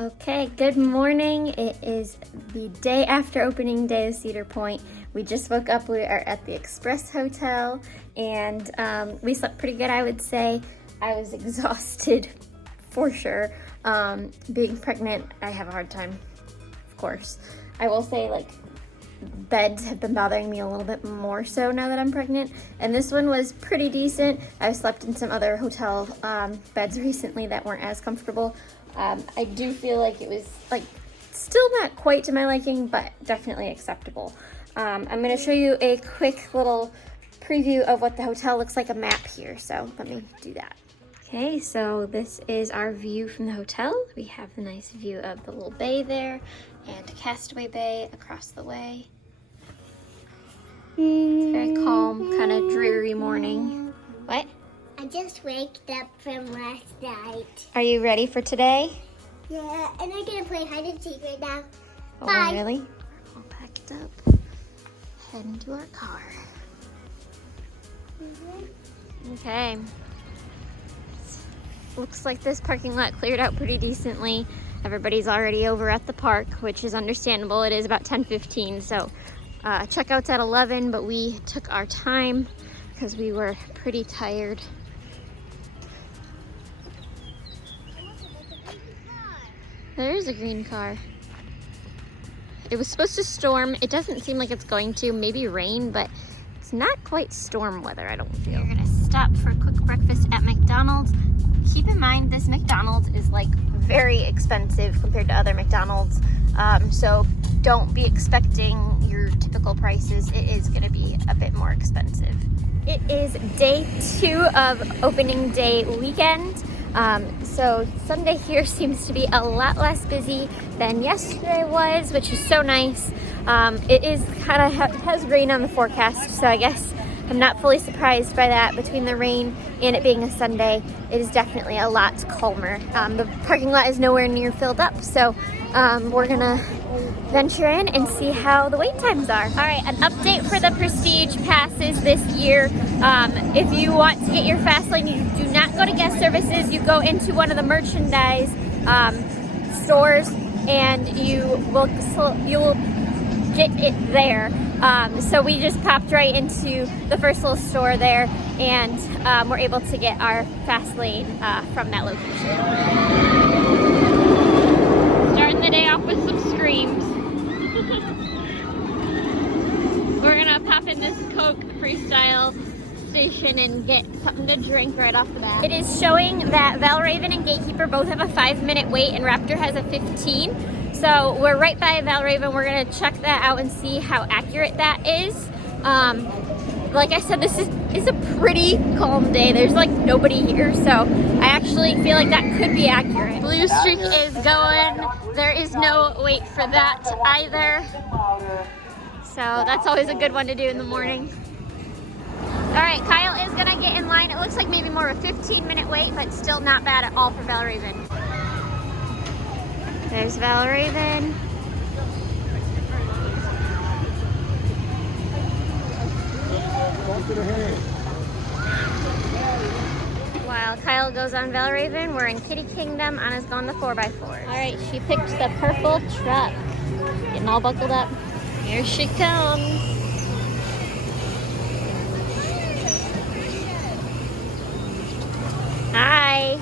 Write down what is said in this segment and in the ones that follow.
Okay, good morning. It is the day after opening day of Cedar Point. We just woke up. We are at the Express Hotel, and we slept pretty good, I would say. I was exhausted for sure. Being pregnant, I have a hard time, of course. I will say, like, beds have been bothering me a little bit more so now that I'm pregnant, and this one was pretty decent. I've slept in some other hotel beds recently that weren't as comfortable. I do feel like it was like still not quite to my liking, but definitely acceptable. I'm going to show you a quick little preview of what the hotel looks like, a map here, so let me do that. Okay, so this is our view from the hotel. We have the nice view of the little bay there and Castaway Bay across the way. Very calm, kind of dreary morning. What? I just waked up from last night. Are you ready for today? Yeah, and I'm gonna play hide and seek right now. Oh, Bye. really? All packed up. Heading to our car. Okay. Looks like this parking lot cleared out pretty decently. Everybody's already over at the park, which is understandable. It is about 10:15, so checkout's at 11, but we took our time because we were pretty tired. There is a green car. It was supposed to storm. It doesn't seem like it's going to. Maybe rain, but it's not quite storm weather, I don't feel. We're gonna stop for a quick breakfast at McDonald's. Keep in mind, this McDonald's is like very expensive compared to other McDonald's. So don't be expecting your typical prices. It is gonna be a bit more expensive. It is day 2 of opening day weekend. So Sunday here seems to be a lot less busy than yesterday was, which is so nice. It is kind of has rain on the forecast, so I guess I'm not fully surprised by that. Between the rain and it being a Sunday, it is definitely a lot calmer. The parking lot is nowhere near filled up, so we're gonna venture in and see how the wait times are. All right, an update for the Prestige passes this year. If you want to get your fast lane, you do not go to guest services. You go into one of the merchandise stores, and you will get it there. So we just popped right into the first little store there, and we're able to get our fast lane from that location. Starting the day off with some screams. We're gonna pop in this Coke Freestyle station and get something to drink right off the bat. It is showing that Valravn and Gatekeeper both have a 5-minute wait, and Raptor has a 15. So we're right by Valravn. We're gonna check that out and see how accurate that is. Like I said, this is a pretty calm day. There's like nobody here, so I actually feel like that could be accurate. Blue Streak is going. There is no wait for that either. So that's always a good one to do in the morning. All right, Kyle is gonna get in line. It looks like maybe more of a 15-minute wait, but still not bad at all for Valravn. There's Valravn. While Kyle goes on Valravn, we're in Kiddie Kingdom. Anna's going the 4x4. All right, she picked the purple truck. Getting all buckled up. Here she comes. Hi.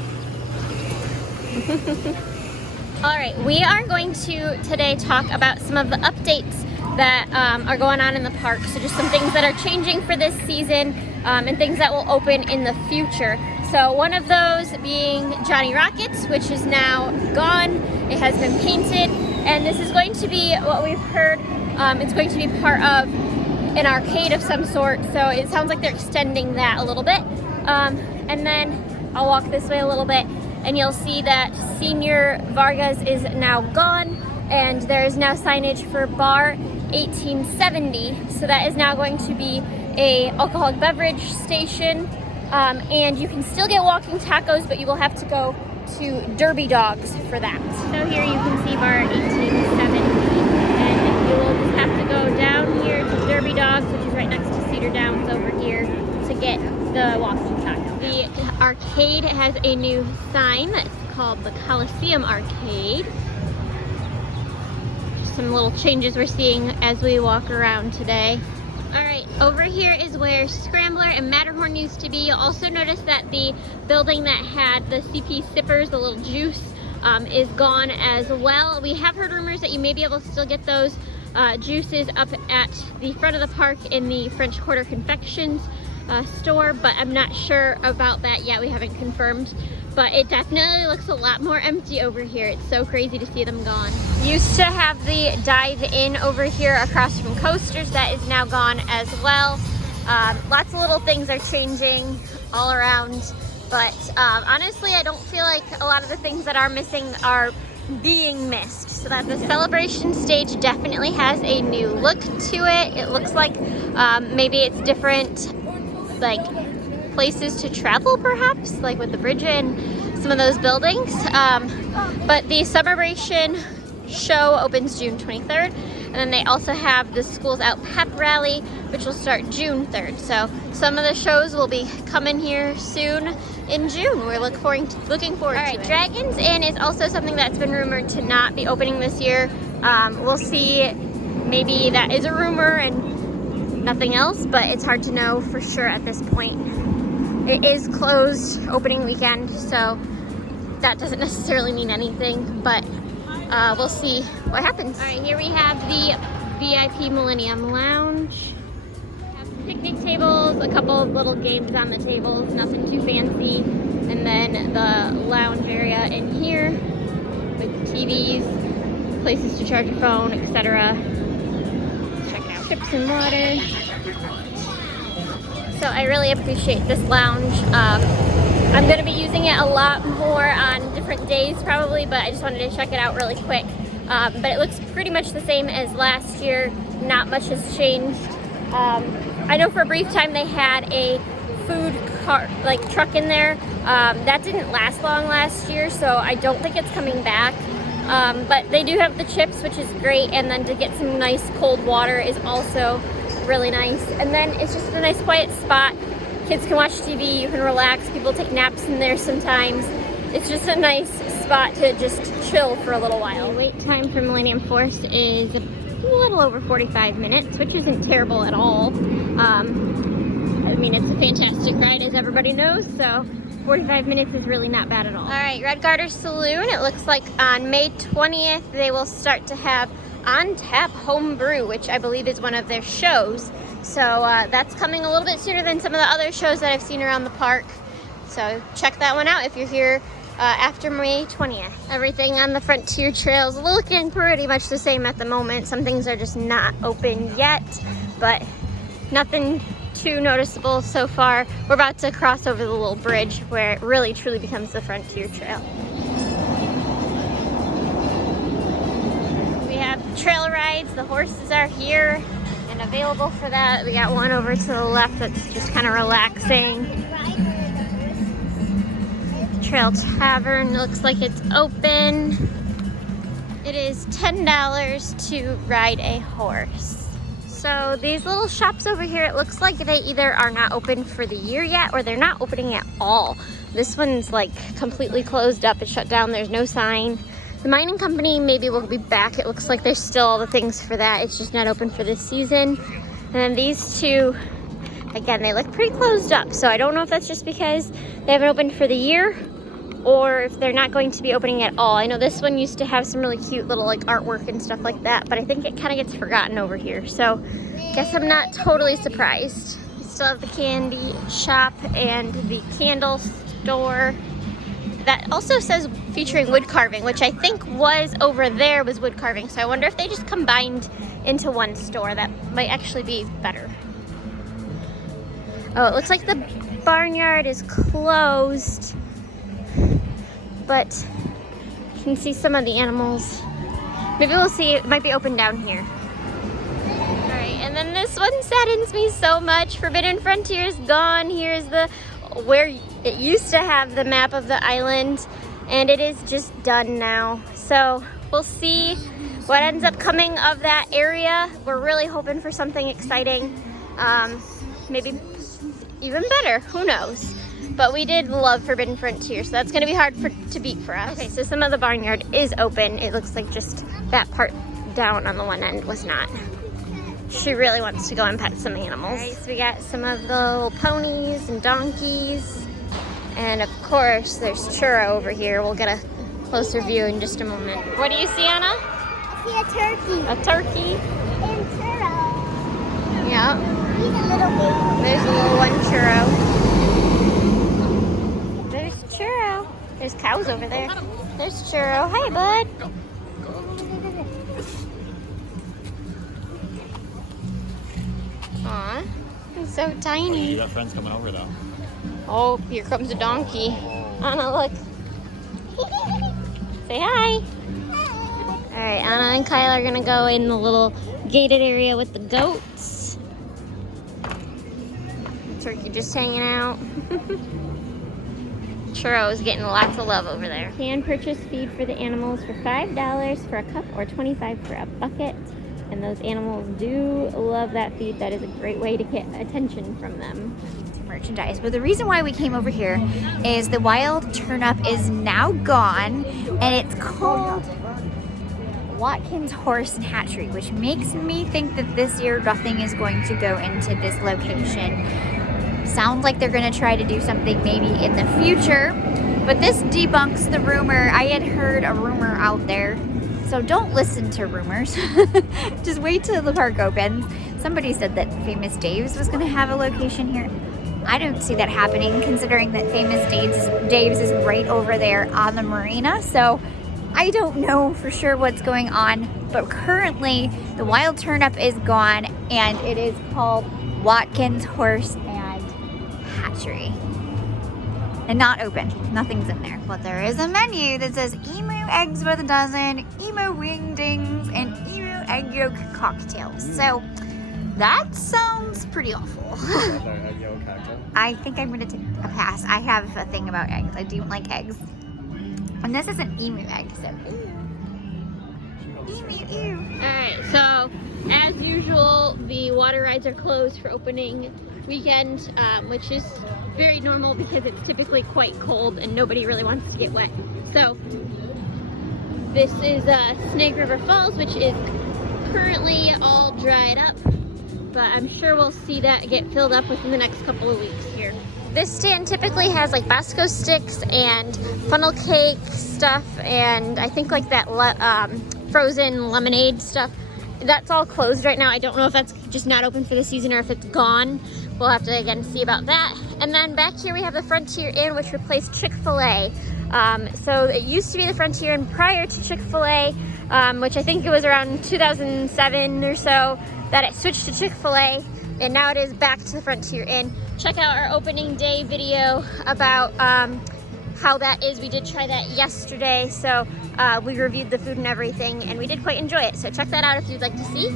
All right, we are going to today talk about some of the updates that are going on in the park. So just some things that are changing for this season and things that will open in the future. So one of those being Johnny Rockets, which is now gone. It has been painted, and this is going to be what we've heard. It's going to be part of an arcade of some sort. So it sounds like they're extending that a little bit. And then I'll walk this way a little bit, and you'll see that Señor Varga's is now gone, and there is now signage for Bar 1870. So that is now going to be a alcoholic beverage station, and you can still get walking tacos, but you will have to go to Derby Dogs for that. So here you can see Bar 1870, and you will just have to go down here to Derby Dogs, which is right next to Cedar Downs over here, to get the walking taco. The arcade has a new sign that's called the Colosseum Arcade, some little changes we're seeing as we walk around today. All right, over here is where Scrambler and Matterhorn used to be. You'll also notice that the building that had the CP sippers, the little juice, is gone as well. We have heard rumors that you may be able to still get those juices up at the front of the park in the French Quarter Confections store, but I'm not sure about that yet. We haven't confirmed, but it definitely looks a lot more empty over here. It's so crazy to see them gone. Used to have the dive in over here across from Coasters. That is now gone as well. Lots of little things are changing all around, but honestly, I don't feel like a lot of the things that are missing are being missed. So that the celebration stage definitely has a new look to it. It looks like maybe it's different, like places to travel perhaps, like with the bridge and some of those buildings. But the Summerbration show opens June 23rd, and then they also have the Schools Out Pep Rally, which will start June 3rd. So some of the shows will be coming here soon in June. We're looking forward to it. All right, Dragon's Inn is also something that's been rumored to not be opening this year. We'll see. Maybe that is a rumor and nothing else, but it's hard to know for sure at this point. It is closed opening weekend, so that doesn't necessarily mean anything, but we'll see what happens. All right, here we have the VIP Millennium Lounge. We have picnic tables, a couple of little games on the tables, nothing too fancy. And then the lounge area in here with TVs, places to charge your phone, etc. Check it out. Chips and water. So I really appreciate this lounge. I'm going to be using it a lot more on different days probably, but I just wanted to check it out really quick. But it looks pretty much the same as last year. Not much has changed. I know for a brief time they had a food car, like truck in there. That didn't last long last year, so I don't think it's coming back. But they do have the chips, which is great, and then to get some nice cold water is also really nice. And then it's just a nice quiet spot. Kids can watch TV, you can relax, people take naps in there sometimes. It's just a nice spot to just chill for a little while. Wait time for Millennium Force is a little over 45 minutes, which isn't terrible at all. I mean, it's a fantastic ride, as everybody knows, so 45 minutes is really not bad at all. All right, Red Garter Saloon, it looks like on May 20th, they will start to have on tap home brew, which I believe is one of their shows. So that's coming a little bit sooner than some of the other shows that I've seen around the park. So check that one out if you're here after May 20th. Everything on the Frontier Trails looking pretty much the same at the moment. Some things are just not open yet, but nothing too noticeable so far. We're about to cross over the little bridge where it really truly becomes the Frontier Trail. We have trail rides. The horses are here and available for that. We got one over to the left that's just kind of relaxing. Trail Tavern looks like it's open. It is $10 to ride a horse. So these little shops over here, it looks like they either are not open for the year yet or they're not opening at all. This one's like completely closed up. It's shut down. There's no sign. The mining company maybe will be back. It looks like there's still all the things for that. It's just not open for this season. And then these two, again, they look pretty closed up. So I don't know if that's just because they haven't opened for the year or if they're not going to be opening at all. I know this one used to have some really cute little like artwork and stuff like that, but I think it kind of gets forgotten over here. So guess I'm not totally surprised. We still have the candy shop and the candle store. That also says featuring wood carving, which I think was over there was wood carving. So I wonder if they just combined into one store. That might actually be better. Oh, it looks like the barnyard is closed, but you can see some of the animals. Maybe we'll see, it might be open down here. All right, and then this one saddens me so much. Forbidden Frontier is gone. Here's the where it used to have the map of the island, and it is just done now. So we'll see what ends up coming of that area. We're really hoping for something exciting, maybe even better, who knows. But we did love Forbidden Frontier, so that's gonna be hard to beat for us. Okay, so some of the barnyard is open. It looks like just that part down on the one end was not. She really wants to go and pet some animals. Right, so we got some of the little ponies and donkeys. And of course, there's Churro over here. We'll get a closer view in just a moment. What do you see, Anna? I see a turkey. A turkey? And Churro. Yeah. He's a little baby. There's a little one Churro. There's Churro. There's cows over there. There's Churro. Hi, bud. Aw, he's so tiny. You got friends coming over though. Oh, here comes a donkey. Anna, look. Say hi. All right, Anna and Kyle are gonna go in the little gated area with the goats. The turkey just hanging out. Churro is getting lots of love over there. You can purchase feed for the animals for $5 for a cup or $25 for a bucket. And those animals do love that feed. That is a great way to get attention from them. Merchandise. But the reason why we came over here is the wild turnip is now gone, and it's called Watkins Horse and Hatchery, which makes me think that this year nothing is going to go into this location. Sounds like they're going to try to do something maybe in the future, but this debunks the rumor. I had heard a rumor out there, so don't listen to rumors. Just wait till the park opens. Somebody said that Famous Dave's was going to have a location here. I don't see that happening, considering that Famous Dave's is right over there on the marina. So I don't know for sure what's going on, but currently the wild turnip is gone, and it is called Watkins Horse and Hatchery. And not open. Nothing's in there. But there is a menu that says emu eggs with a dozen, emu wingdings, and emu egg yolk cocktails. So that sounds pretty awful. I think I'm gonna take a pass. I have a thing about eggs. I don't like eggs. And this is an emu egg, so ew. Alright, so as usual, the water rides are closed for opening weekend, which is very normal because it's typically quite cold and nobody really wants to get wet. So this is Snake River Falls, which is currently all dried up, but I'm sure we'll see that get filled up within the next couple of weeks here. This stand typically has like Bosco sticks and funnel cake stuff, and I think like that frozen lemonade stuff. That's all closed right now. I don't know if that's just not open for the season or if it's gone. We'll have to again see about that. And then back here we have the Frontier Inn, which replaced Chick-fil-A. So it used to be the Frontier Inn prior to Chick-fil-A, which I think it was around 2007 or so that it switched to Chick-fil-A, and now it is back to the Frontier Inn. Check out our opening day video about how that is. We did try that yesterday, so we reviewed the food and everything, and we did quite enjoy it. So check that out if you'd like to see.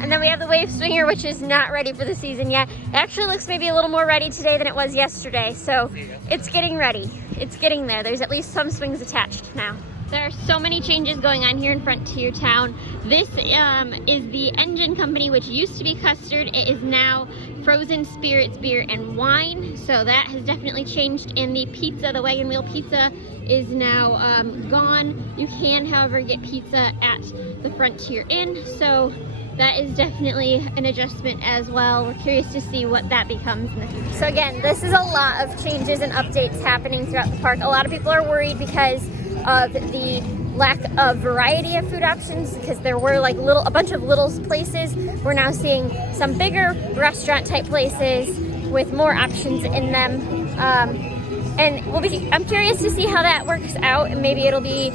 And then we have the Wave Swinger, which is not ready for the season yet. It actually looks maybe a little more ready today than it was yesterday, so it's getting ready. It's getting there. There's at least some swings attached now. There are so many changes going on here in Frontier Town. This is the engine company, which used to be Custard. It is now Frozen Spirits, Beer, and Wine. So that has definitely changed. And the pizza, the Wagon Wheel Pizza, is now gone. You can, however, get pizza at the Frontier Inn. So that is definitely an adjustment as well. We're curious to see what that becomes in the future. So again, this is a lot of changes and updates happening throughout the park. A lot of people are worried because of the lack of variety of food options, because there were like a bunch of little places. We're now seeing some bigger restaurant type places with more options in them. And I'm curious to see how that works out, and maybe it'll be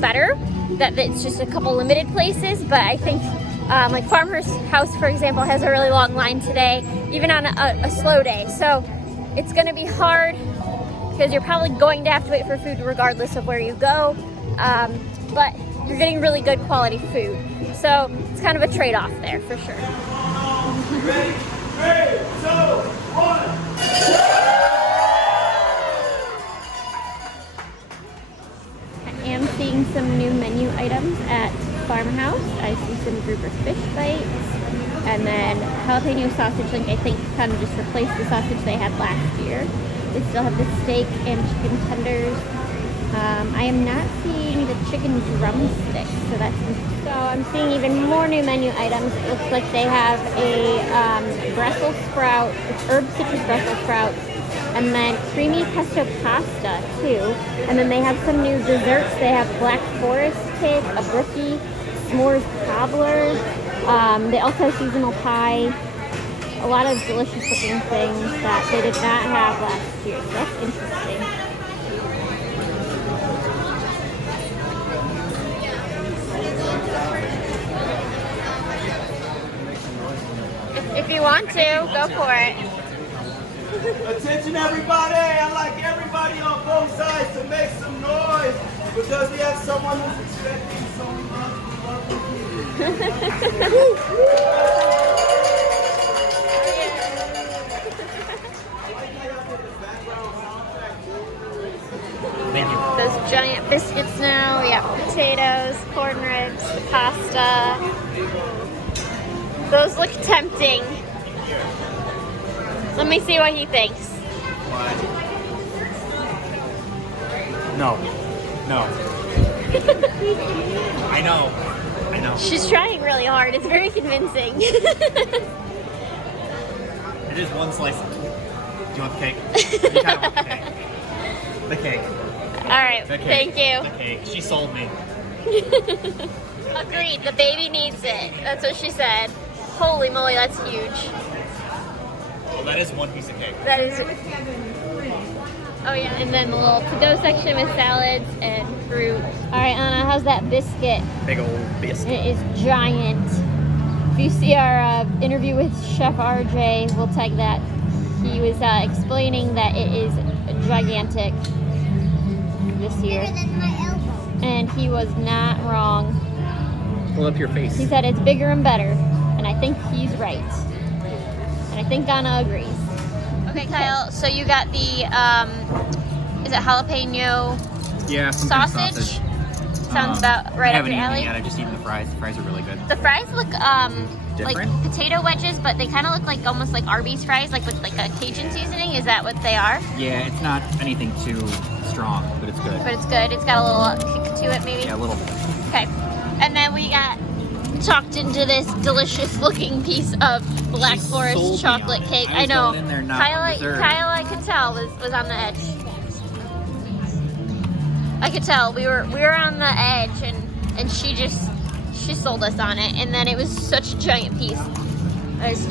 better that it's just a couple limited places. But I think like Farmhouse, for example, has a really long line today, even on a slow day. So it's gonna be hard, because you're probably going to have to wait for food regardless of where you go, but you're getting really good quality food. So it's kind of a trade-off there for sure. Ready? 3, 2, 1. I am seeing some new menu items at Farmhouse. I see some grouper fish bites, and then jalapeno sausage link, I think kind of just replaced the sausage they had last year. They still have the steak and chicken tenders. I am not seeing the chicken drumsticks, so I'm seeing even more new menu items. It looks like they have a Brussels sprout, herb citrus Brussels sprouts, and then creamy pesto pasta too. And then they have some new desserts. They have black forest cake, a brookie, s'mores cobbler. They also have seasonal pie. A lot of delicious looking things that they did not have last year. So that's interesting. If you want to, go for it. Attention everybody, I'd like everybody on both sides to make some noise because we have someone who's expecting some Those giant biscuits now, we have potatoes, corn ribs, the pasta. Those look tempting. Let me see what he thinks. No. I know. She's trying really hard. It's very convincing. It is one slice. Do you want the cake? You kind of want the cake. The cake. All right, The cake. thank you. The cake. She sold me. Agreed, the baby needs it. That's what she said. Holy moly, that's huge. Well, that is one piece of cake. That is... Oh yeah, and then the little to-go section with salads and fruit. All right, Anna, how's that biscuit? Big old biscuit. It is giant. If you see our interview with Chef RJ, we'll tag that. He was explaining that it is gigantic this year. Bigger than my elbow. And he was not wrong. Pull up your face. He said it's bigger and better, and I think he's right. And I think Anna agrees. Okay, Kyle, so you got the, is it jalapeno Yeah, some kind of sausage? Sounds about right I up haven't your eaten alley. it yet. I've just eaten the fries. The fries are really good. The fries look like Different? potato wedges, but they kind of look like almost like Arby's fries, like with like a Cajun seasoning. Is that what they are? Yeah, it's not anything too strong, but it's good. But it's good. It's got a little kick to it, maybe. Yeah, a little. Okay, and then we got tucked into this delicious looking piece of Black She Forest sold me chocolate on it. cake. I was know. going in there not Kyle, reserved. I could tell was on the edge. I could tell we were on the edge, and she sold us on it, and then it was such a giant piece. It was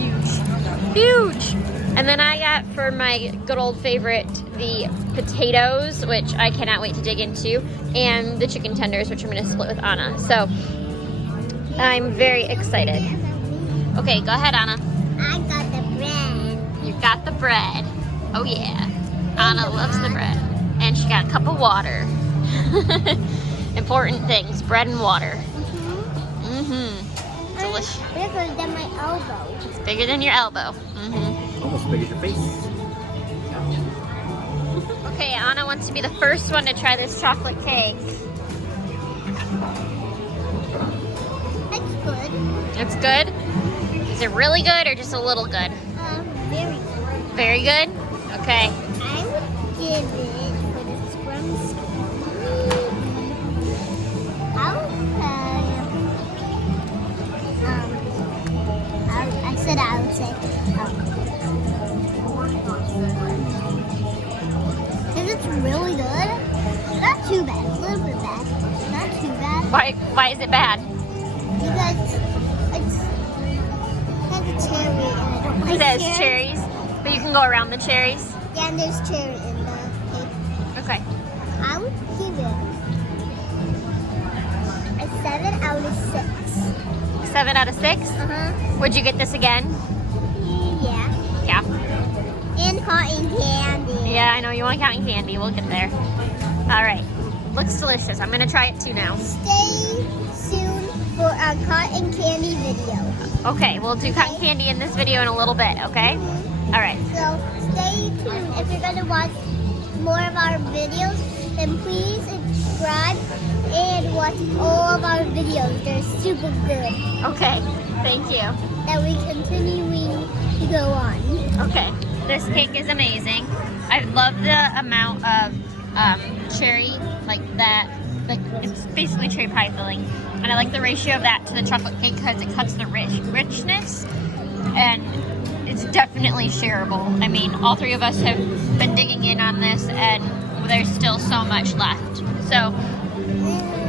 huge. And then I got for my good old favorite the potatoes, which I cannot wait to dig into, and the chicken tenders, which I'm going to split with Anna. So I'm very excited. Okay, go ahead, Anna. I got the bread. You got the bread. Oh yeah. Anna loves the bread. And she got a cup of water. Important things, bread and water. Mm-hmm. Delicious. Bigger than my elbow. It's bigger than your elbow. Mm-hmm. Almost big as your face. Okay, Anna wants to be the first one to try this chocolate cake. That's good. It's good? Is it really good or just a little good? Very good. Very good? Okay. I would give it for the scrums. I would say, because it's really good. Not too bad. A little bit bad. Not too bad. Why is it bad? Because it has a cherry and I don't like It has cherries, but you can go around the cherries. Yeah, and there's cherry in the cake. Okay. I would give it a 7 out of 6. 7 out of 6? Uh-huh. Would you get this again? Yeah. Yeah. And cotton candy. Yeah, I know you want cotton candy. We'll get there. All right. Looks delicious. I'm going to try it too now. Stay tuned for our cotton candy video. Okay, we'll do cotton candy in this video in a little bit, okay? All right. So stay tuned. If you're going to watch more of our videos, then please subscribe and watch all of our videos. They're super good. Okay. Thank you. That we continuing to go on. Okay. This cake is amazing. I love the amount of cherry like that. Like it's basically cherry pie filling, and I like the ratio of that to the chocolate cake because it cuts the richness, and it's definitely shareable. I mean, all three of us have been digging in on this, and there's still so much left. So,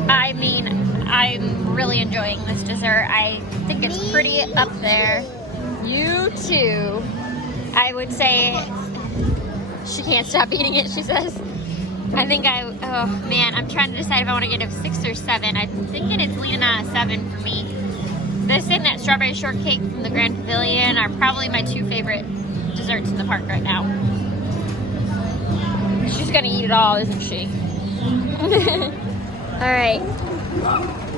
I mean, I'm really enjoying this dessert. I think it's pretty up there. You too. I would say she can't stop eating it, she says. I think oh man, I'm trying to decide if I want to get a 6 or 7. I'm thinking it's leaning on a 7 for me. This and that strawberry shortcake from the Grand Pavilion are probably my 2 favorite desserts in the park right now. She's gonna eat it all, isn't she? Alright.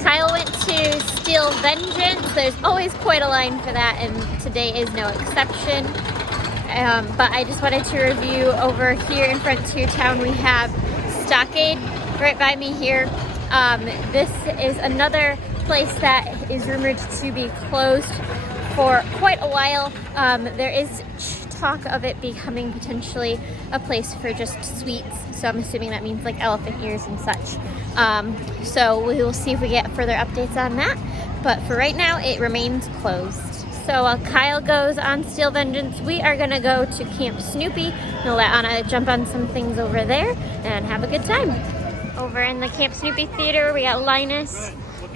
Kyle went to Steel Vengeance. There's always quite a line for that, and today is no exception. But I just wanted to review over here in Frontier Town. We have Stockade right by me here. This is another place that is rumored to be closed for quite a while. There is talk of it becoming potentially a place for just sweets, so I'm assuming that means like elephant ears and such. So we will see if we get further updates on that, but for right now it remains closed. So while Kyle goes on Steel Vengeance, we are gonna go to Camp Snoopy. We'll let Anna jump on some things over there and have a good time. Over in the Camp Snoopy Theater, we got Linus,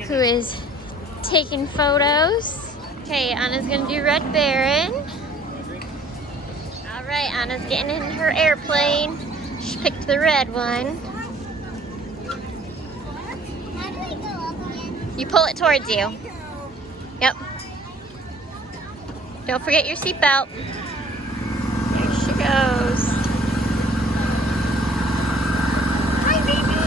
who is taking photos. Okay, Anna's gonna do Red Baron. All right, Anna's getting in her airplane. She picked the red one. How do I go up again? You pull it towards you. Yep. Don't forget your seatbelt. There she goes. Hi, baby.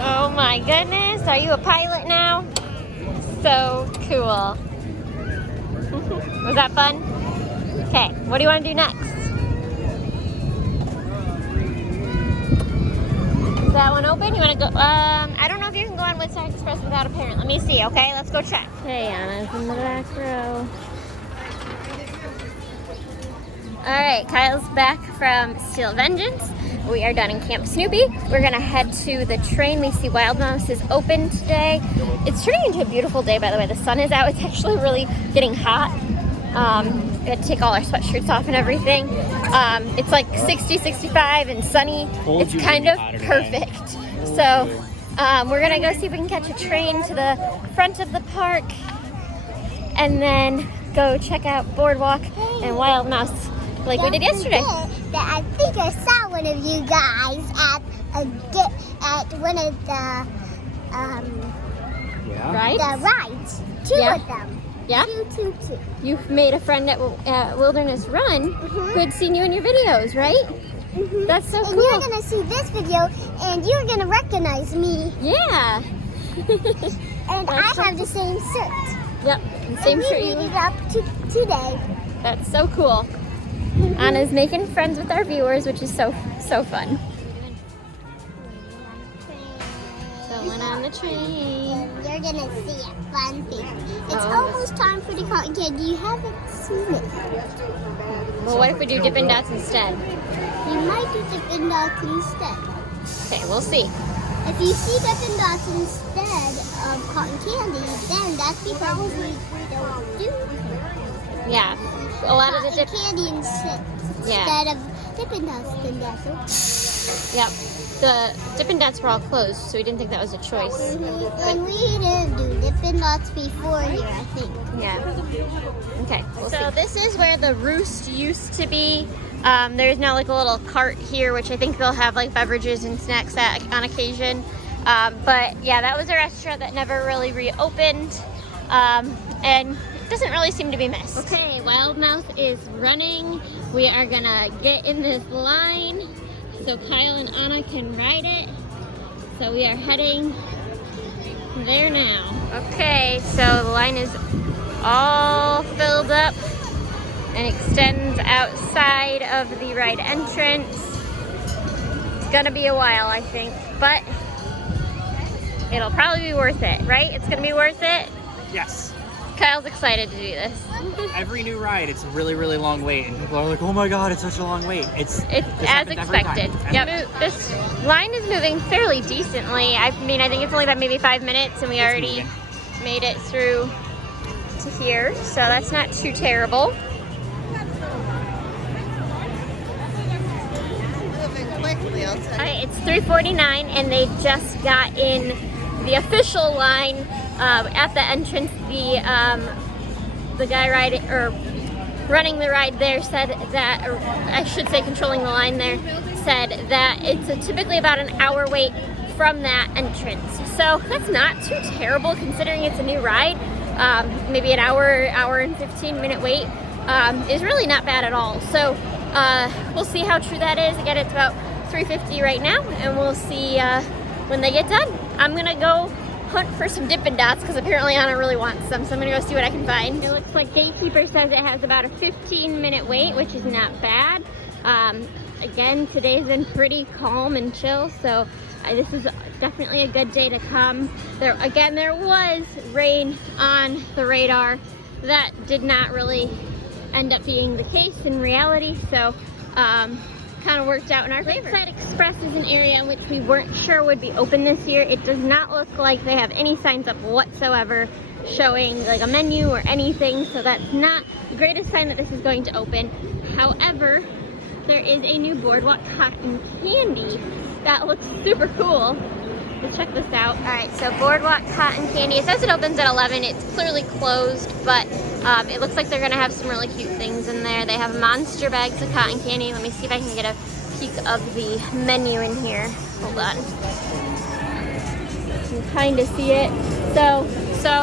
Oh my goodness, are you a pilot now? So cool. Was that fun? Okay, what do you want to do next? Is that one open? You want to go? I don't know if you can go on Woodside Express without a parent. Let me see, okay? Let's go check. Okay, Anna's in the back row. Alright, Kyle's back from Steel Vengeance. We are done in Camp Snoopy. We're gonna head to the train. We see Wild Mouse is open today. It's turning into a beautiful day, by the way. The sun is out. It's actually really getting hot. We had to take all our sweatshirts off and everything. It's like 60, 65 and sunny. It's kind of perfect. So we're gonna go see if we can catch a train to the front of the park and then go check out Boardwalk and Wild Mouse like we did yesterday. That I think I saw one of you guys at one of the Right? the rides. Two of them. Yeah? Two. You've made a friend at Wilderness Run who had seen you in your videos, right? That's so cool. And you're gonna see this video, and you're gonna recognize me. Yeah. And I have the same shirt. Yep. The same shirt We you. made it up today. That's so cool. Anna's making friends with our viewers, which is so fun. Someone on the train. You're gonna see a fun thing. It's Oh. almost time for the cotton candy. You haven't seen it. Well, what if we do Dippin Dots instead? You might do Dippin Dots instead. Okay, we'll see. If you see Dippin Dots instead of cotton candy, then that's because we don't do Yeah. A lot of the cotton candy instead of Dippin Dots. Then that's Yep. The Dippin Dots were all closed, so we didn't think that was a choice. And we didn't do Dippin Dots before here, I think. Yeah. Okay. So this is where the Roost used to be. There's now like a little cart here, which I think they'll have like beverages and snacks at on occasion. But yeah, that was a restaurant that never really reopened, and it doesn't really seem to be missed. Okay, Wild Mouse is running. We are gonna get in this line so Kyle and Anna can ride it. So we are heading there now. Okay, so the line is all filled up and extends outside of the ride entrance. It's gonna be a while, I think, but It'll probably be worth it, right? It's gonna be worth it. Yes. Kyle's excited to do this. Every new ride, it's a really, really long wait, and people are like, "Oh my God, it's such a long wait." It's as expected. Yep. This line is moving fairly decently. I mean, I think it's only about maybe 5 minutes, and we already made it through to here, so that's not too terrible. Alright, it's 3:49, and they just got in the official line at the entrance. The guy running the ride there said that, or I should say controlling the line there, said that it's typically about an hour wait from that entrance. So that's not too terrible considering it's a new ride. Maybe an hour and 15-minute wait is really not bad at all. So we'll see how true that is. Again, it's about 3:50 right now, and we'll see when they get done. I'm gonna go hunt for some Dippin Dots because apparently Anna really wants some, so I'm gonna go see what I can find. It looks like Gatekeeper says it has about a 15-minute wait, which is not bad. Again, today's been pretty calm and chill, so this is definitely a good day to come. There was rain on the radar. That did not really end up being the case in reality, so kind of worked out in our favor. Lakeside Express is an area in which we weren't sure would be open this year. It does not look like they have any signs up whatsoever showing like a menu or anything, so that's not the greatest sign that this is going to open. However, there is a new Boardwalk cotton candy that looks super cool. Let's check this out. All right, so Boardwalk cotton candy. It says it opens at 11. It's clearly closed, but it looks like they're gonna have some really cute things in there. They have monster bags of cotton candy. Let me see if I can get a peek of the menu in here. Hold on. You can kind of see it. So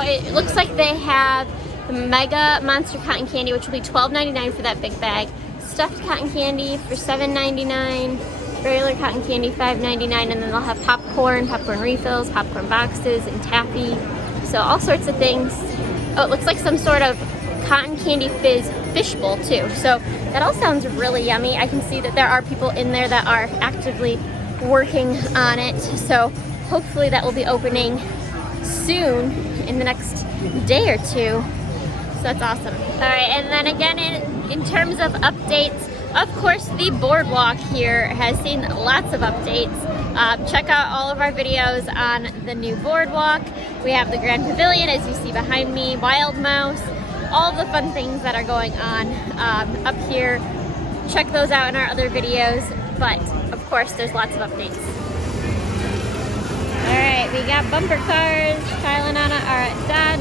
it looks like they have the Mega Monster Cotton Candy, which will be $12.99 for that big bag. Stuffed cotton candy for $7.99. Regular cotton candy, $5.99, and then they'll have popcorn refills, popcorn boxes, and taffy. So all sorts of things. Oh, it looks like some sort of cotton candy fizz fishbowl too. So that all sounds really yummy. I can see that there are people in there that are actively working on it. So hopefully that will be opening soon in the next day or two. So that's awesome. All right, and then again, in terms of updates, of course, the Boardwalk here has seen lots of updates. Check out all of our videos on the new Boardwalk. We have the Grand Pavilion, as you see behind me, Wild Mouse, all the fun things that are going on up here. Check those out in our other videos, but of course, there's lots of updates. All right, we got bumper cars. Kyle and Anna are at Dodge.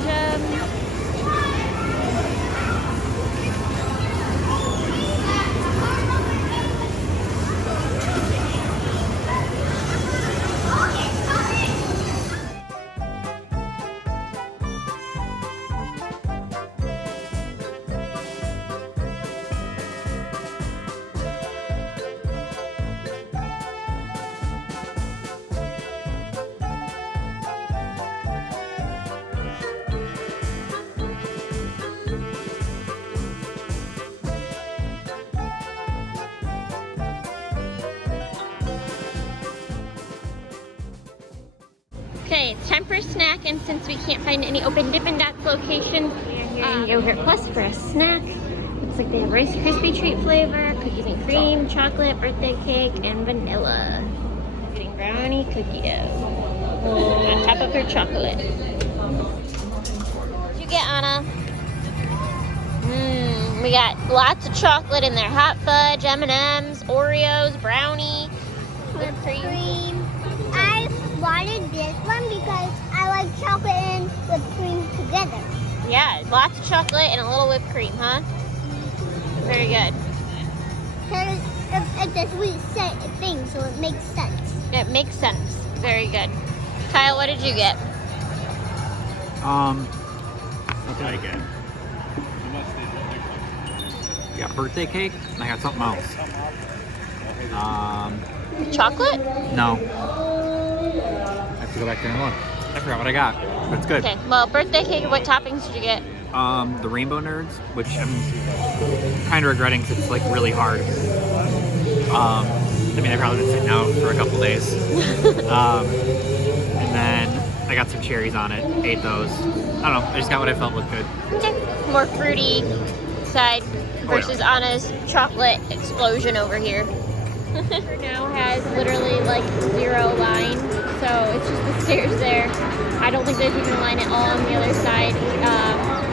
Okay, it's time for a snack, and since we can't find any open Dippin Dots locations, we're here in Yogurt Plus for a snack. Looks like they have Rice Krispie treat flavor, cookies and cream, chocolate, birthday cake, and vanilla. We're getting brownie cookie dough on top of her chocolate. What'd you get, Anna? We got lots of chocolate in there. Hot fudge, M&Ms, Oreos, brownie, whipped cream. I wanted this one because I like chocolate and whipped cream together. Yeah, lots of chocolate and a little whipped cream, huh? Very good. Because it's a sweet thing, so it makes sense. It makes sense. Very good. Kyle, what did you get? What did I get? I got birthday cake, and I got something else. Chocolate? No. I have to go back there and look. I forgot what I got, but it's good. Okay, well, birthday cake, what toppings did you get? The Rainbow Nerds, which I'm kind of regretting because it's like really hard. I mean, I've probably been sitting out for a couple days. And then I got some cherries on it, ate those. I don't know, I just got what I felt looked good. Okay. More fruity side versus Anna's chocolate explosion over here. Now has literally like 0 line, so it's just the stairs there. I don't think there's even a line at all on the other side.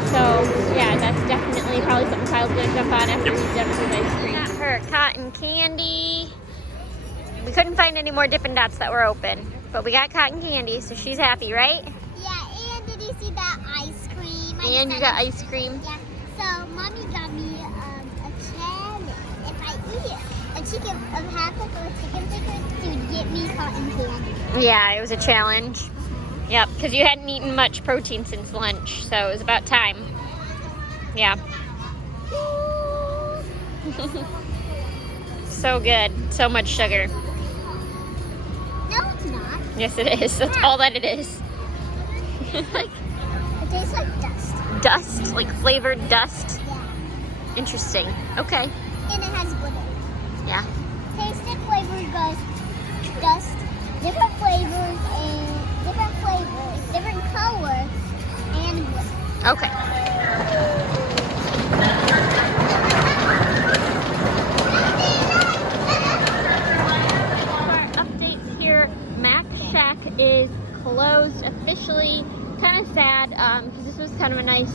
So yeah, that's definitely probably something Kyle's gonna jump on after he's done with his ice cream. Got her cotton candy. We couldn't find any more Dippin Dots that were open, but we got cotton candy, so she's happy, right? Yeah, and did you see that ice cream? And you got ice cream. Yeah, so mommy got me a challenge. If I eat a half of a chicken finger to get me cotton candy. Yeah, it was a challenge. Yep, because you hadn't eaten much protein since lunch, so it was about time. Yeah. So good. So much sugar. No, it's not. Yes, it is. That's all that it is. It tastes like dust. Dust? Like flavored dust? Yeah. Interesting. Okay. And it has glitter. Yeah. Tasted flavored dust, different flavors, different color, and glitter. Okay. Updates here. Mac Shack is closed officially. Kind of sad because this was kind of a nice,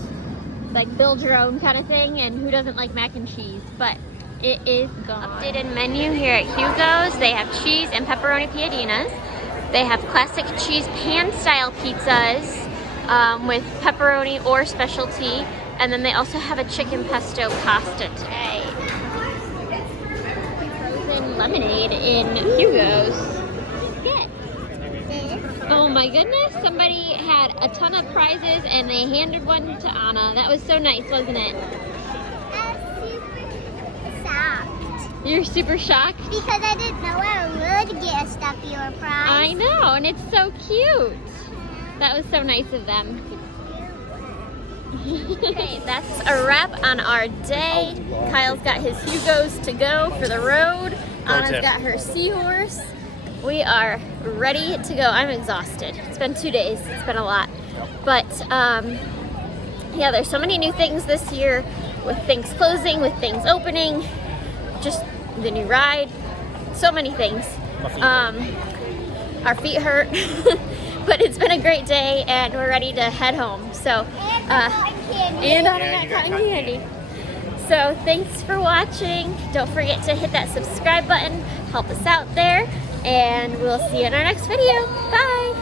like, build your own kind of thing, and who doesn't like mac and cheese? But it is gone. Updated menu here at Hugos. They have cheese and pepperoni piadinas. They have classic cheese pan style pizzas with pepperoni or specialty, and then they also have a chicken pesto pasta today. Frozen lemonade in Hugos. Get. Oh my goodness, somebody had a ton of prizes and they handed one to Anna. That was so nice, wasn't it? I was super shocked. You're super shocked? Because I didn't know I would get a stuffy or a prize. I know, and it's so cute. That was so nice of them. Okay, that's a wrap on our day. Kyle's got his Hugos to go for the road. Anna's got her seahorse. We are ready to go. I'm exhausted. It's been 2 days. It's been a lot. But yeah, there's so many new things this year, with things closing, with things opening, just the new ride, so many things. Our feet hurt, but it's been a great day and we're ready to head home. So, and I got cotton candy. So thanks for watching. Don't forget to hit that subscribe button, help us out there, and we'll see you in our next video. Bye!